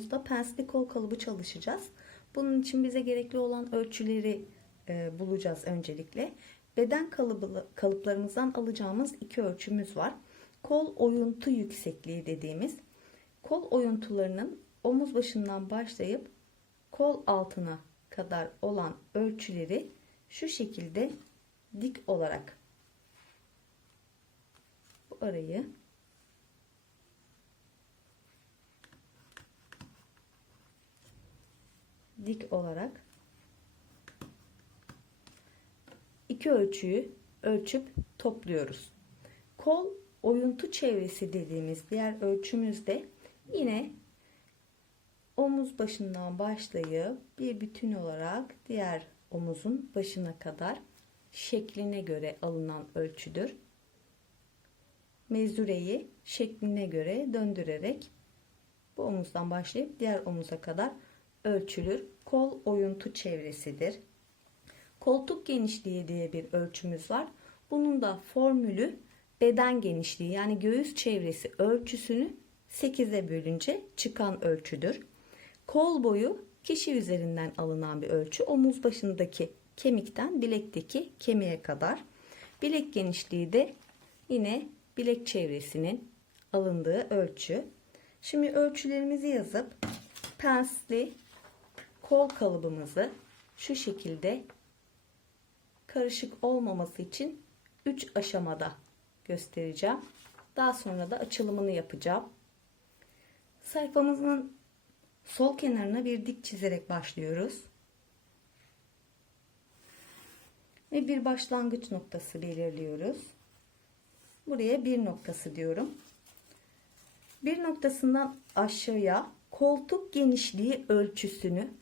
videomuzda pensli kol kalıbı çalışacağız. Bunun için bize gerekli olan ölçüleri e, bulacağız öncelikle. Beden kalıbı, kalıplarımızdan alacağımız iki ölçümüz var. Kol oyuntu yüksekliği dediğimiz kol oyuntularının omuz başından başlayıp kol altına kadar olan ölçüleri şu şekilde dik olarak bu arayı dik olarak iki ölçüyü ölçüp topluyoruz. Kol oyuntu çevresi dediğimiz diğer ölçümüzde yine omuz başından başlayıp bir bütün olarak diğer omuzun başına kadar şekline göre alınan ölçüdür. Mezureyi şekline göre döndürerek bu omuzdan başlayıp diğer omuza kadar ölçülür. Kol oyuntu çevresidir. Koltuk genişliği diye bir ölçümüz var. Bunun da formülü beden genişliği yani göğüs çevresi ölçüsünü 8'e bölünce çıkan ölçüdür. Kol boyu kişi üzerinden alınan bir ölçü. Omuz başındaki kemikten bilekteki kemiğe kadar. Bilek genişliği de yine bilek çevresinin alındığı ölçü. Şimdi ölçülerimizi yazıp pensli kol kalıbımızı şu şekilde karışık olmaması için 3 aşamada göstereceğim. Daha sonra da açılımını yapacağım. Sayfamızın sol kenarına bir dik çizerek başlıyoruz. Ve bir başlangıç noktası belirliyoruz. Buraya bir noktası diyorum. Bir noktasından aşağıya koltuk genişliği ölçüsünü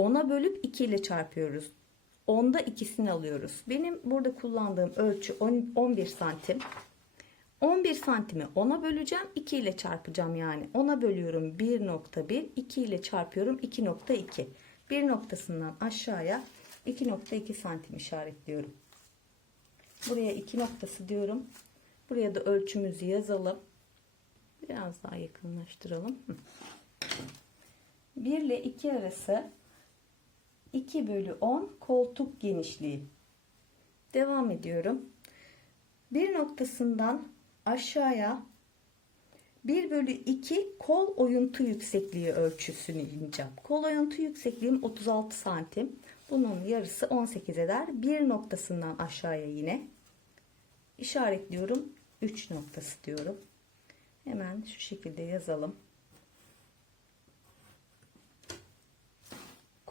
10'a bölüp 2 ile çarpıyoruz. 10'da ikisini alıyoruz. Benim burada kullandığım ölçü 11 santim. 11 santimi 10'a böleceğim. 2 ile çarpacağım yani. 10'a bölüyorum 1.1. 2 ile çarpıyorum 2.2. Bir noktasından aşağıya 2.2 santim işaretliyorum. Buraya 2 noktası diyorum. Buraya da ölçümüzü yazalım. Biraz daha yakınlaştıralım. 1 ile 2 arası 2 bölü 10 koltuk genişliği. Devam ediyorum. Bir noktasından aşağıya 1 bölü 2 kol oyuntu yüksekliği ölçüsünü ineceğim. Kol oyuntu yüksekliğim 36 santim. Bunun yarısı 18 eder. Bir noktasından aşağıya yine işaretliyorum. 3 noktası diyorum. Hemen şu şekilde yazalım.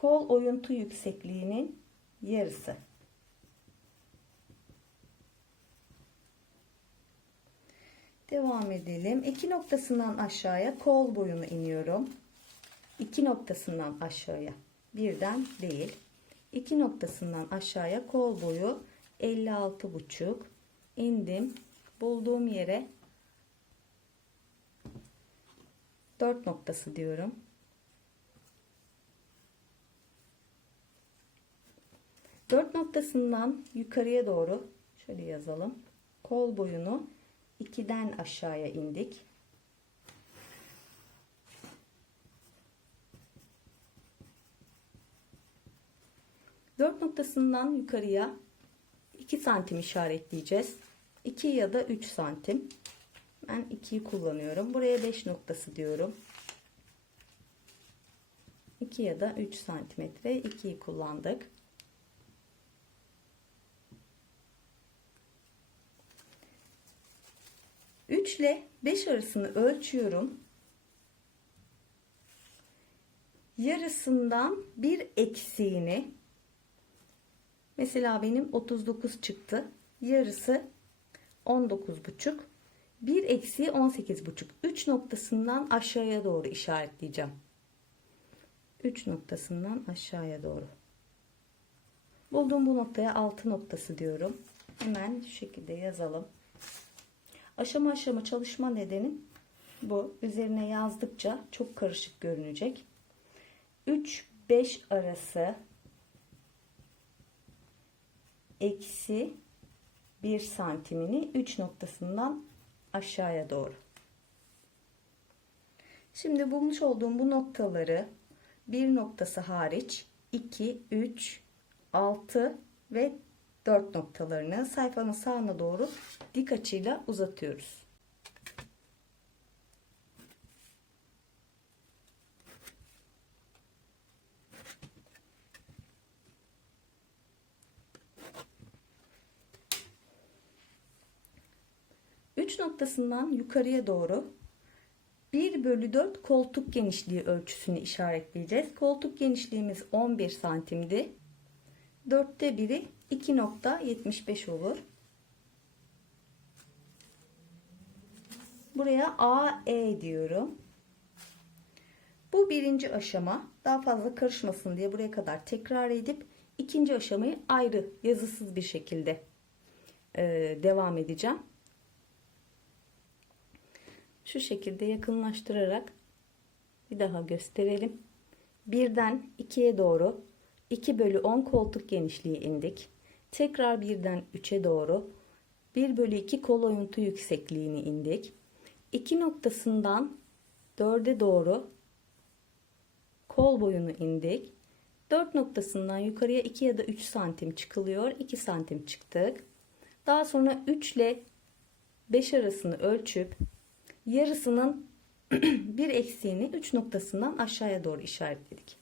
Kol oyuntu yüksekliğinin yarısı. Devam edelim. 2 noktasından aşağıya kol boyunu iniyorum. 2 noktasından aşağıya. Birden değil. 2 noktasından aşağıya kol boyu 56,5 indim. Bulduğum yere 4 noktası diyorum. Dört noktasından yukarıya doğru şöyle yazalım. Kol boyunu 2'den aşağıya indik. Dört noktasından yukarıya 2 santim işaretleyeceğiz. 2 ya da 3 santim. Ben 2'yi kullanıyorum. Buraya 5 noktası diyorum. 2 ya da 3 santimetre 2'yi kullandık. 3 ile 5 arasını ölçüyorum. Yarısından bir eksiğini mesela benim 39 çıktı. Yarısı 19,5. Bir eksiği 18,5. 3 noktasından aşağıya doğru işaretleyeceğim. 3 noktasından aşağıya doğru. Bulduğum bu noktaya 6 noktası diyorum. Hemen şu şekilde yazalım. Aşama aşama çalışma nedenim bu. Üzerine yazdıkça çok karışık görünecek. 3-5 arası eksi 1 santimini 3 noktasından aşağıya doğru. Şimdi bulmuş olduğum bu noktaları bir noktası hariç 2, 3, 6 ve 4 noktalarını sayfanın sağına doğru dik açıyla uzatıyoruz. Üç noktasından yukarıya doğru 1 bölü 4 koltuk genişliği ölçüsünü işaretleyeceğiz. Koltuk genişliğimiz 11 santimdi. Dörtte biri 2.75 olur. Buraya AE diyorum. Bu birinci aşama. Daha fazla karışmasın diye buraya kadar tekrar edip ikinci aşamayı ayrı yazısız bir şekilde e, devam edeceğim. Şu şekilde yakınlaştırarak bir daha gösterelim. Birden 2'ye doğru 2 bölü 10 koltuk genişliği indik. Tekrar birden 3'e doğru 1 bölü 2 kol oyuntu yüksekliğini indik. 2 noktasından 4'e doğru kol boyunu indik. 4 noktasından yukarıya 2 ya da 3 santim çıkılıyor. 2 santim çıktık. Daha sonra 3 ile 5 arasını ölçüp yarısının bir eksiğini 3 noktasından aşağıya doğru işaretledik.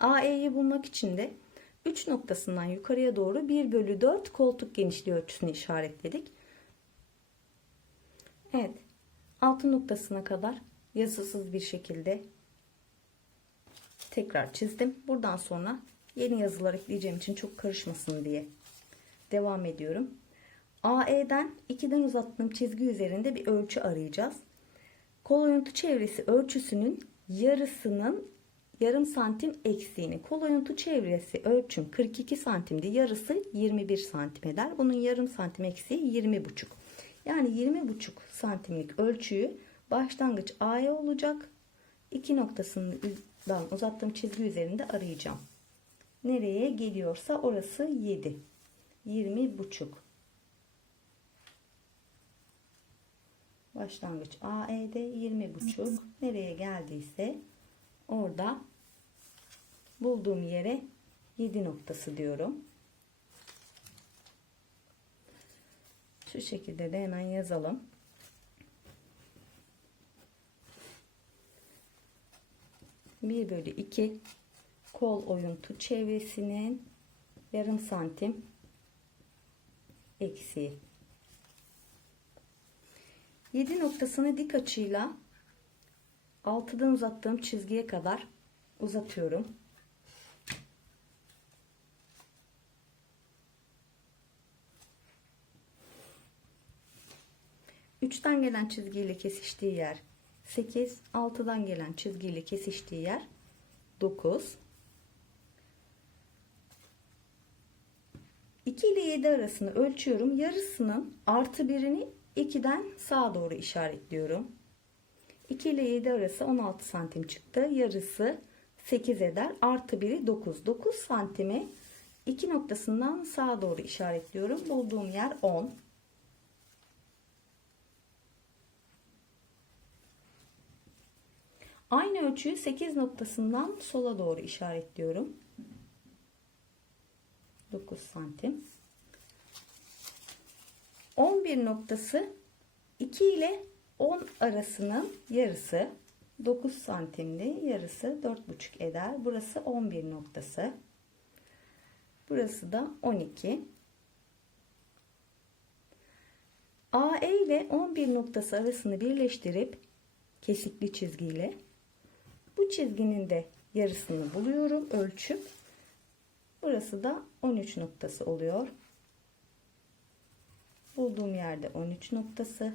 AE'yi bulmak için de 3 noktasından yukarıya doğru 1 bölü 4 koltuk genişliği ölçüsünü işaretledik. Evet. 6 noktasına kadar yazısız bir şekilde tekrar çizdim. Buradan sonra yeni yazılar ekleyeceğim için çok karışmasın diye devam ediyorum. AE'den 2'den uzattığım çizgi üzerinde bir ölçü arayacağız. Kol oyuntu çevresi ölçüsünün yarısının yarım santim eksiğini. Kol oyuntu çevresi ölçüm 42 santimdi. Yarısı 21 santim eder. Bunun yarım santim eksiği 20 buçuk. Yani 20 buçuk santimlik ölçüyü başlangıç A'ya olacak. İki noktasından uzattığım çizgi üzerinde arayacağım. Nereye geliyorsa orası 7. 20 buçuk. Başlangıç AE'de 20 buçuk. Nereye geldiyse orada bulduğum yere 7 noktası diyorum. Şu şekilde de hemen yazalım. Bir bölü iki kol oyuntu çevresinin yarım santim eksiği. 7 noktasını dik açıyla 6'dan uzattığım çizgiye kadar uzatıyorum. Üçten gelen çizgiyle kesiştiği yer 8, 6'dan gelen çizgiyle kesiştiği yer 9. 2 ile 7 arasını ölçüyorum. Yarısının artı birini 2'den sağa doğru işaretliyorum. 2 ile 7 arası 16 santim çıktı. Yarısı 8 eder. Artı 1'i 9. 9 santimi 2 noktasından sağa doğru işaretliyorum. Bulduğum yer 10. Aynı ölçüyü 8 noktasından sola doğru işaretliyorum. 9 santim. 11 noktası 2 ile 10 arasının yarısı 9 santimli yarısı 4,5 eder. Burası 11 noktası. Burası da 12. AE ile 11 noktası arasını birleştirip kesikli çizgiyle bu çizginin de yarısını buluyorum ölçüp. Burası da 13 noktası oluyor. Bulduğum yerde 13 noktası.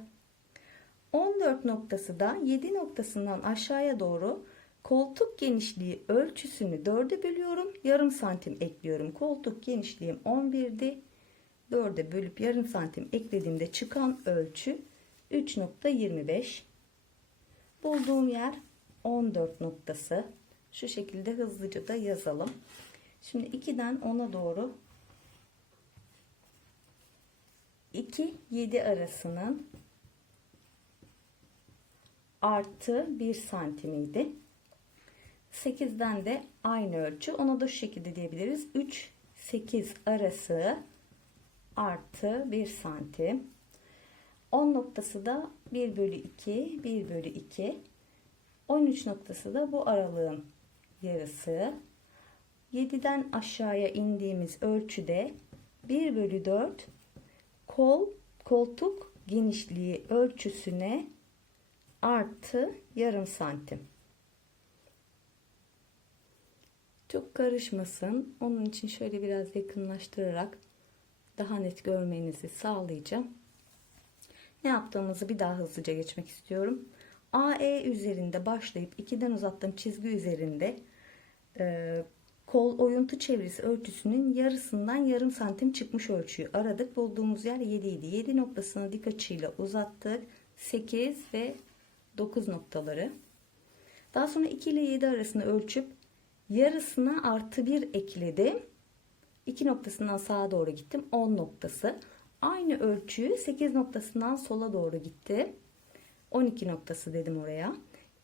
14 noktası da 7 noktasından aşağıya doğru koltuk genişliği ölçüsünü 4'e bölüyorum yarım santim ekliyorum. Koltuk genişliğim 11'di 4'e bölüp yarım santim eklediğimde çıkan ölçü 3.25 bulduğum yer 14 noktası. Şu şekilde hızlıca da yazalım. Şimdi 2'den 10'a doğru 2 7 arasının artı 1 santimiydi. 8'den de aynı ölçü. Ona da şu şekilde diyebiliriz. 3 8 arası artı 1 santim. 10 noktası da 1 bölü 2, 1 bölü 2. 13 noktası da bu aralığın yarısı. 7'den aşağıya indiğimiz ölçüde 1 bölü 4 kol koltuk genişliği ölçüsüne artı yarım santim. Çok karışmasın. Onun için şöyle biraz yakınlaştırarak daha net görmenizi sağlayacağım. Ne yaptığımızı bir daha hızlıca geçmek istiyorum. AE üzerinde başlayıp 2'den uzattığım çizgi üzerinde e, kol oyuntu çevresi ölçüsünün yarısından yarım santim çıkmış ölçüyü aradık. Bulduğumuz yer 7 idi. 7 noktasını dik açıyla uzattık. 8 ve 9 noktaları. Daha sonra 2 ile 7 arasını ölçüp yarısına artı 1 ekledim. 2 noktasından sağa doğru gittim. 10 noktası. Aynı ölçüyü 8 noktasından sola doğru gitti. 12 noktası dedim oraya.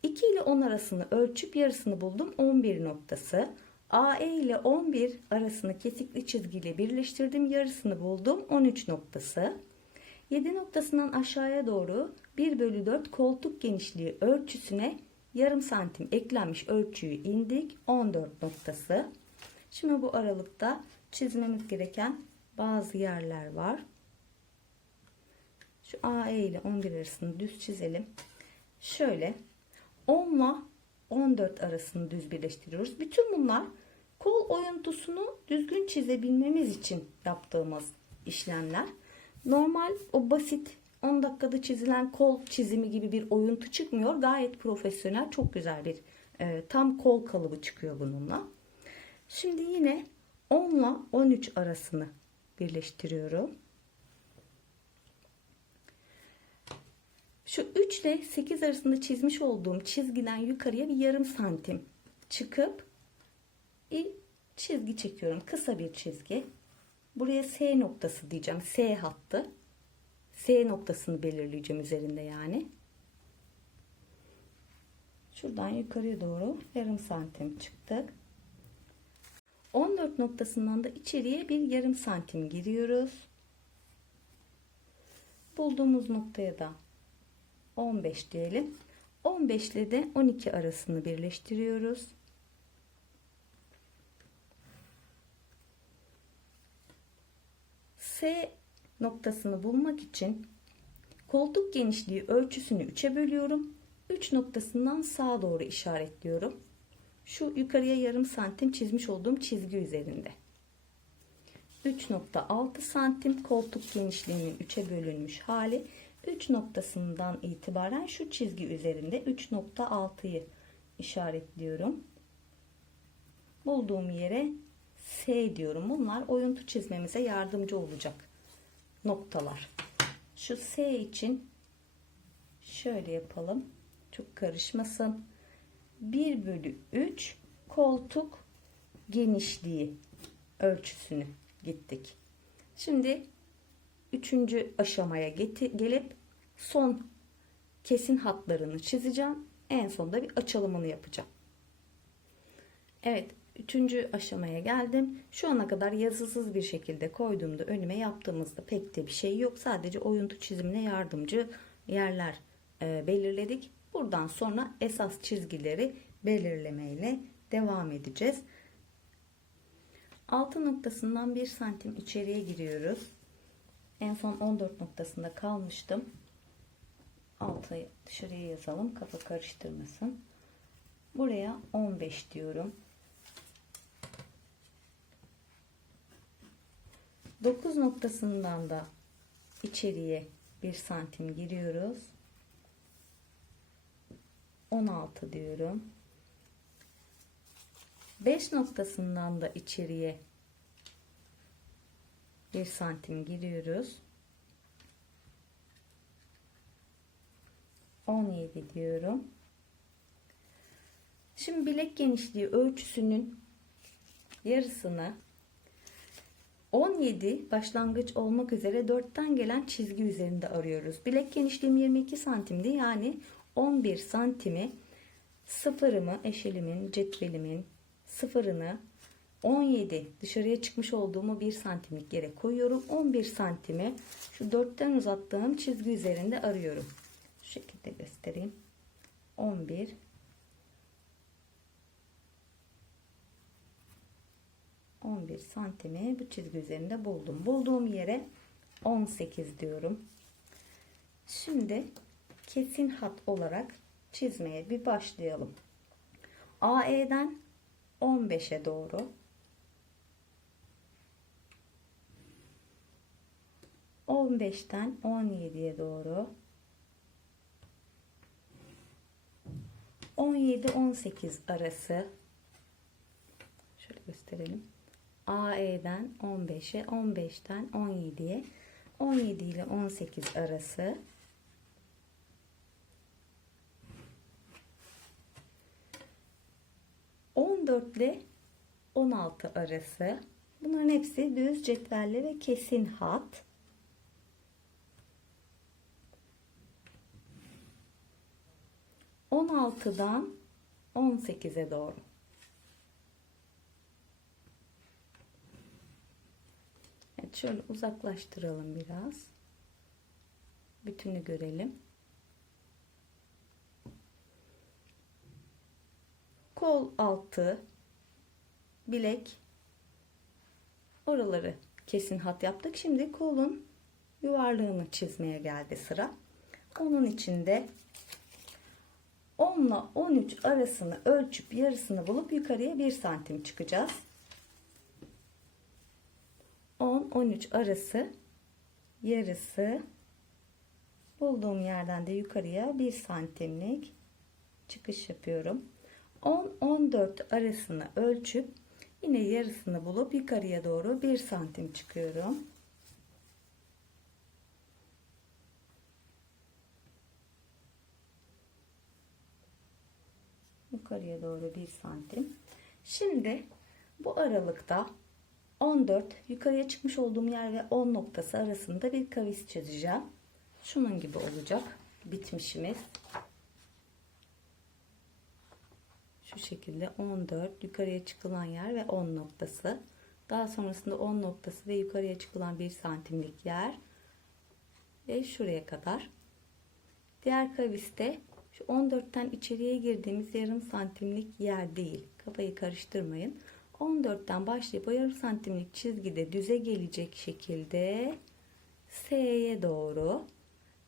2 ile 10 arasını ölçüp yarısını buldum. 11 noktası. AE ile 11 arasını kesikli çizgiyle birleştirdim. Yarısını buldum. 13 noktası. 7 noktasından aşağıya doğru 1 bölü 4 koltuk genişliği ölçüsüne yarım santim eklenmiş ölçüyü indik. 14 noktası. Şimdi bu aralıkta çizmemiz gereken bazı yerler var. Şu AE ile 11 arasını düz çizelim. Şöyle 10 ile 14 arasını düz birleştiriyoruz. Bütün bunlar kol oyuntusunu düzgün çizebilmemiz için yaptığımız işlemler. Normal o basit 10 dakikada çizilen kol çizimi gibi bir oyuntu çıkmıyor. Gayet profesyonel, çok güzel bir e, tam kol kalıbı çıkıyor bununla. Şimdi yine 10 ile 13 arasını birleştiriyorum. Şu 3 ile 8 arasında çizmiş olduğum çizgiden yukarıya bir yarım santim çıkıp çizgi çekiyorum. Kısa bir çizgi. Buraya S noktası diyeceğim. S hattı. S noktasını belirleyeceğim üzerinde yani. Şuradan yukarıya doğru yarım santim çıktık. 14 noktasından da içeriye bir yarım santim giriyoruz. Bulduğumuz noktaya da 15 diyelim. 15 ile de 12 arasını birleştiriyoruz. S noktasını bulmak için koltuk genişliği ölçüsünü 3'e bölüyorum. 3 noktasından sağa doğru işaretliyorum. Şu yukarıya yarım santim çizmiş olduğum çizgi üzerinde. 3.6 santim koltuk genişliğinin 3'e bölünmüş hali. 3 noktasından itibaren şu çizgi üzerinde 3.6'yı işaretliyorum. Bulduğum yere S diyorum. Bunlar oyuntu çizmemize yardımcı olacak noktalar. Şu S için şöyle yapalım. Çok karışmasın. 1 bölü 3 koltuk genişliği ölçüsünü gittik. Şimdi üçüncü aşamaya gelip son kesin hatlarını çizeceğim. En sonunda bir açılımını yapacağım. Evet Üçüncü aşamaya geldim. Şu ana kadar yazısız bir şekilde koyduğumda önüme yaptığımızda pek de bir şey yok. Sadece oyuntu çizimine yardımcı yerler e, belirledik. Buradan sonra esas çizgileri belirlemeyle devam edeceğiz. Altı noktasından bir santim içeriye giriyoruz. En son 14 noktasında kalmıştım. Altı dışarıya yazalım kafa karıştırmasın. Buraya 15 diyorum. 9 noktasından da içeriye 1 santim giriyoruz. 16 diyorum. 5 noktasından da içeriye 1 santim giriyoruz. 17 diyorum. Şimdi bilek genişliği ölçüsünün yarısını 17 başlangıç olmak üzere 4'ten gelen çizgi üzerinde arıyoruz. Bilek genişliğim 22 santimdi. Yani 11 santimi sıfırımı eşelimin cetvelimin sıfırını 17 dışarıya çıkmış olduğumu 1 santimlik yere koyuyorum. 11 santimi şu dörtten uzattığım çizgi üzerinde arıyorum. Şu şekilde göstereyim. 11 11 santimi bu çizgi üzerinde buldum. Bulduğum yere 18 diyorum. Şimdi kesin hat olarak çizmeye bir başlayalım. AE'den 15'e doğru 15'ten 17'ye doğru. 17-18 arası. Şöyle gösterelim. AE'den 15'e 15'ten 17'ye 17 ile 18 arası. ...14 ile 16 arası... ...bunların hepsi düz cetvelle ve kesin hat... ...16'dan 18'e doğru... Evet, şöyle uzaklaştıralım biraz. Bütünü görelim. Kol altı, bilek, oraları kesin hat yaptık. Şimdi kolun yuvarlığını çizmeye geldi sıra. Onun içinde 10 ile 13 arasını ölçüp yarısını bulup yukarıya 1 santim çıkacağız. 10-13 arası yarısı bulduğum yerden de yukarıya 1 santimlik çıkış yapıyorum. 10-14 arasını ölçüp yine yarısını bulup yukarıya doğru 1 santim çıkıyorum. Yukarıya doğru 1 santim. Şimdi bu aralıkta 14 yukarıya çıkmış olduğum yer ve 10 noktası arasında bir kavis çizeceğim. Şunun gibi olacak bitmişimiz. Şu şekilde 14 yukarıya çıkılan yer ve 10 noktası. Daha sonrasında 10 noktası ve yukarıya çıkılan 1 santimlik yer. Ve şuraya kadar. Diğer kaviste şu 14'ten içeriye girdiğimiz yarım santimlik yer değil. Kafayı karıştırmayın. 14'ten başlayıp o yarım santimlik çizgide düze gelecek şekilde S'ye doğru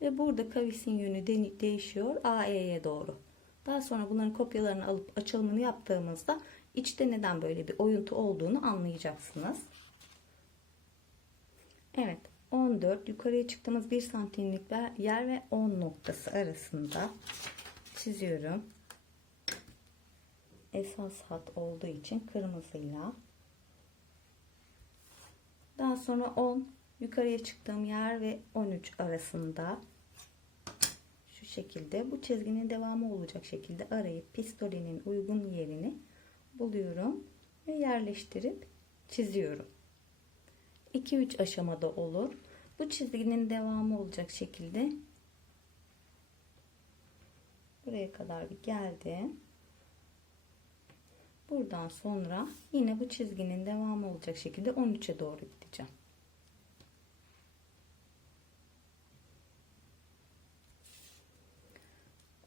ve burada kavisin yönü de değişiyor AE'ye doğru. Daha sonra bunların kopyalarını alıp açılımını yaptığımızda içte neden böyle bir oyuntu olduğunu anlayacaksınız. Evet 14 yukarıya çıktığımız 1 santimlik yer ve 10 noktası arasında çiziyorum. Esas hat olduğu için kırmızıyla. Daha sonra 10 yukarıya çıktığım yer ve 13 arasında şu şekilde bu çizginin devamı olacak şekilde arayıp pistolenin uygun yerini buluyorum ve yerleştirip çiziyorum. 2-3 aşamada olur. Bu çizginin devamı olacak şekilde buraya kadar bir geldim Buradan sonra yine bu çizginin devamı olacak şekilde 13'e doğru gideceğim.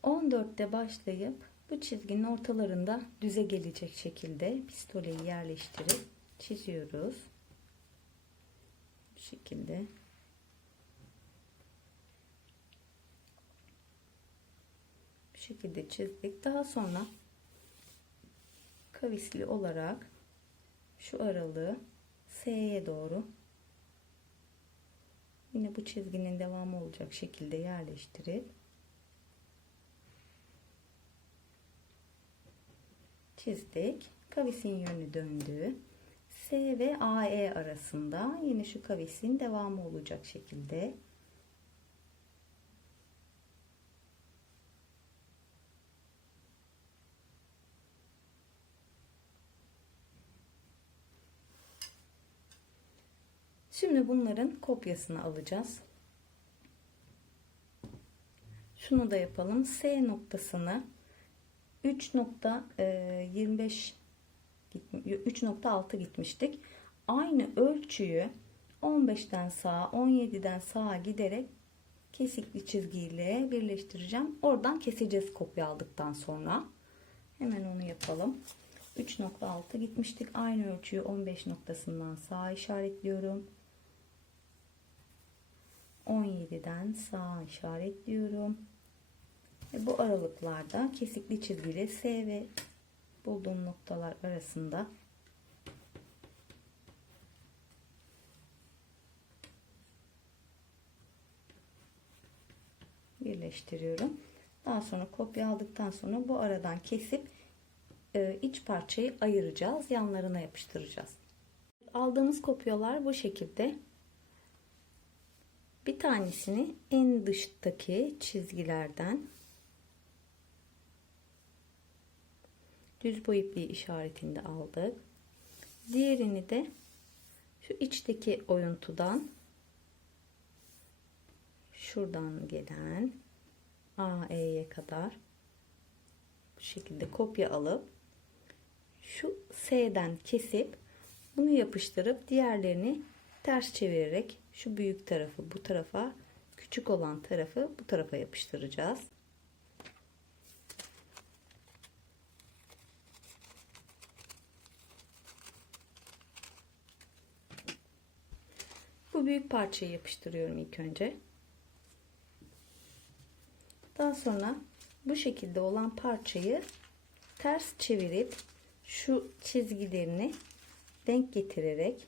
...14'te başlayıp... ...bu çizginin ortalarında düze gelecek şekilde... ...pistoleyi yerleştirip çiziyoruz. Bu şekilde... şekilde çizdik. Daha sonra kavisli olarak şu aralığı S'ye doğru yine bu çizginin devamı olacak şekilde yerleştirip çizdik. Kavisin yönü döndü. S ve AE arasında yine şu kavisin devamı olacak şekilde Şimdi bunların kopyasını alacağız. Şunu da yapalım. S noktasını 3.25 3.6 gitmiştik. Aynı ölçüyü 15'ten sağa 17'den sağa giderek kesikli çizgiyle birleştireceğim. Oradan keseceğiz kopya aldıktan sonra. Hemen onu yapalım. 3.6 gitmiştik. Aynı ölçüyü 15 noktasından sağa işaretliyorum. 17'den sağa işaretliyorum. Ve bu aralıklarda kesikli çizgiyle S ve bulduğum noktalar arasında birleştiriyorum. Daha sonra kopya aldıktan sonra bu aradan kesip e, iç parçayı ayıracağız. Yanlarına yapıştıracağız. Aldığımız kopyalar bu şekilde. Bir tanesini en dıştaki çizgilerden düz boy ipliği işaretinde aldık. Diğerini de şu içteki oyuntudan şuradan gelen AE'ye kadar bu şekilde kopya alıp şu S'den kesip bunu yapıştırıp diğerlerini ters çevirerek şu büyük tarafı bu tarafa küçük olan tarafı bu tarafa yapıştıracağız. Bu büyük parçayı yapıştırıyorum ilk önce. Daha sonra bu şekilde olan parçayı ters çevirip şu çizgilerini denk getirerek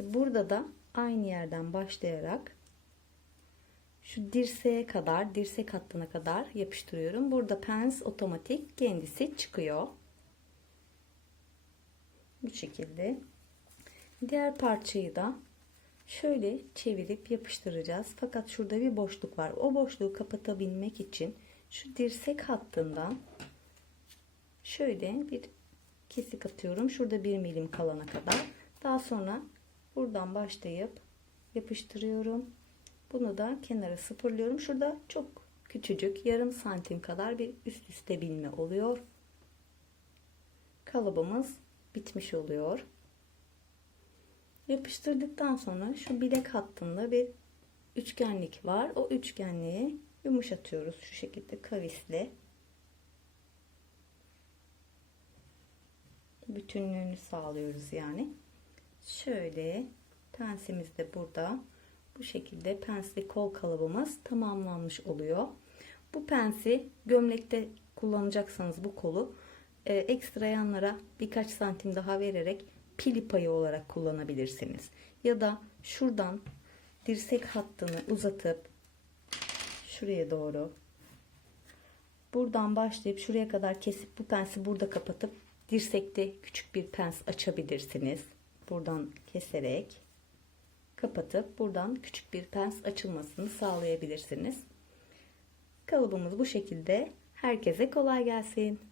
burada da aynı yerden başlayarak şu dirseğe kadar dirsek hattına kadar yapıştırıyorum. Burada pens otomatik kendisi çıkıyor. Bu şekilde. Diğer parçayı da şöyle çevirip yapıştıracağız. Fakat şurada bir boşluk var. O boşluğu kapatabilmek için şu dirsek hattından şöyle bir kesik atıyorum. Şurada bir milim kalana kadar. Daha sonra buradan başlayıp yapıştırıyorum. Bunu da kenara sıfırlıyorum. Şurada çok küçücük yarım santim kadar bir üst üste binme oluyor. Kalıbımız bitmiş oluyor. Yapıştırdıktan sonra şu bilek hattında bir üçgenlik var. O üçgenliği yumuşatıyoruz şu şekilde kavisle. Bütünlüğünü sağlıyoruz yani. Şöyle pensimiz de burada. Bu şekilde pensli kol kalıbımız tamamlanmış oluyor. Bu pensi gömlekte kullanacaksanız bu kolu e, ekstra yanlara birkaç santim daha vererek pili payı olarak kullanabilirsiniz. Ya da şuradan dirsek hattını uzatıp şuraya doğru buradan başlayıp şuraya kadar kesip bu pensi burada kapatıp dirsekte küçük bir pens açabilirsiniz. Buradan keserek kapatıp buradan küçük bir pens açılmasını sağlayabilirsiniz. Kalıbımız bu şekilde. Herkese kolay gelsin.